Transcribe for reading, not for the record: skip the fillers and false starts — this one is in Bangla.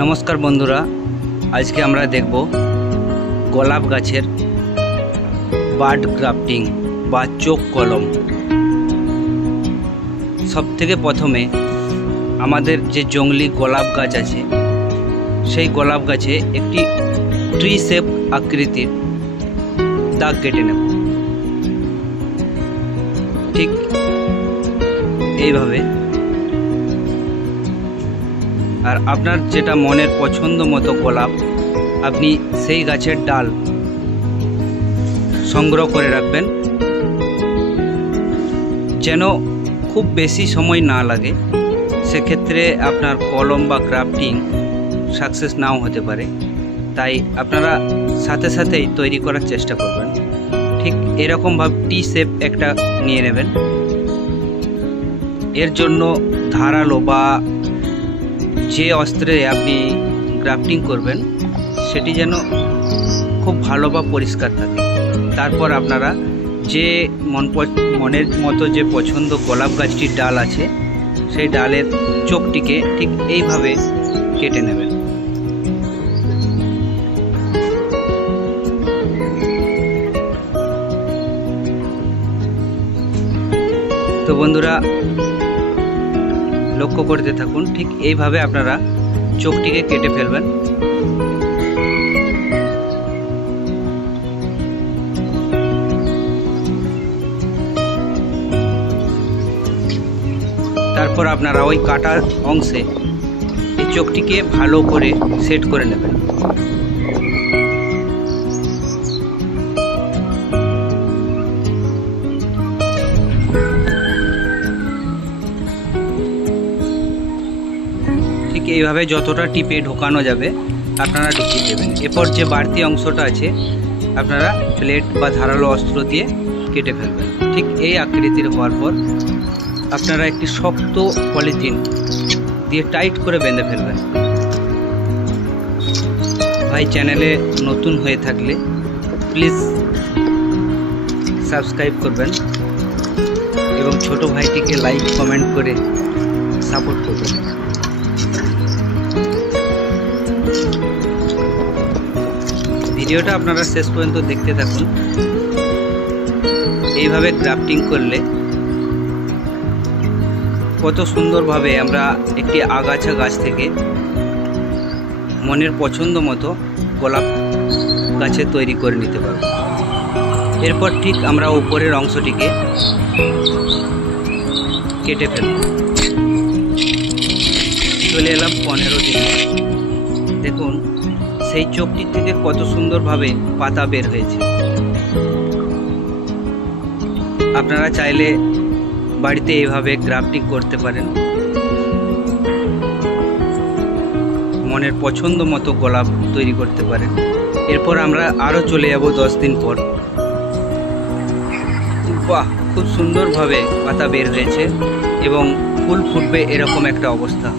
নমস্কার বন্ধুরা, আজকে আমরা দেখব গোলাপ গাছের বাড গ্রাফটিং বা চোখ কলম। সবথেকে প্রথমে আমাদের যে জংলি গোলাপ গাছ আছে সেই গোলাপ গাছে একটি ট্রি শেপ আকৃতির দাগ কেটে নেব। ঠিক এইভাবে। আর আপনার যেটা মনের পছন্দ মতো গোলাপ আপনি সেই গাছের ডাল সংগ্রহ করে রাখবেন, যেন খুব বেশি সময় না লাগে। সেক্ষেত্রে আপনার কলম বা গ্রাফটিং সাকসেস নাও হতে পারে, তাই আপনারা সাথে সাথেই তৈরি করার চেষ্টা করবেন। ঠিক এরকমভাবে টি শেপ একটা নিয়ে নেবেন। এর জন্য ধারালো বা যে অস্ত্রে আপনি গ্রাফটিং করবেন সেটি যেন খুব ভালো বা পরিষ্কার থাকে। তারপর আপনারা যে মনের মতো যে পছন্দ গোলাপ গাছটির ডাল আছে সেই ডালের চোখটিকে ঠিক এইভাবে কেটে নেবেন। তো বন্ধুরা, লক্ষ্য করতে থাকুন। ঠিক এইভাবে আপনারা চোখটিকে কেটে ফেলবেন। তারপর আপনারা ওই কাটা অংশে এই চোখটিকে ভালো করে সেট করে নেবেন। ঠিক এইভাবে যতটা টিপে ঢোকানো যাবে আপনারা ঢুকিয়ে দেবেন। এরপর যে বাড়তি অংশটা আছে আপনারা প্লেট বা ধারালো অস্ত্র দিয়ে কেটে ফেলবেন। ঠিক এই আকৃতির হওয়ার পর আপনারা একটি শক্ত পলিথিন দিয়ে টাইট করে বেঁধে ফেলবেন। ভাই চ্যানেলে নতুন হয়ে থাকলে প্লিজ সাবস্ক্রাইব করবেন এবং ছোট ভাইটিকে লাইক কমেন্ট করে সাপোর্ট করবেন। ভিডিওটা আপনারা শেষ পর্যন্ত দেখতে থাকুন। এইভাবে গ্রাফটিং করলে কত সুন্দরভাবে আমরা একটি আগাছা গাছ থেকে মনের পছন্দ মতো গোলাপ গাছে তৈরি করে নিতে পারব। এরপর ঠিক আমরা উপরের অংশটিকে কেটে ফেলব। চলে এলাম 15 দিন। দেখুন সেই চোখটির থেকে কত সুন্দরভাবে পাতা বের হয়েছে। আপনারা চাইলে বাড়িতে এইভাবে গ্রাফটিং করতে পারেন। মনের পছন্দ মতো গোলাপ তৈরি করতে পারেন। এরপর আমরা আরও চলে যাব 10 দিন পর। বাহ, খুব সুন্দরভাবে পাতা বের হয়েছে এবং ফুল ফুটবে এরকম একটা অবস্থা।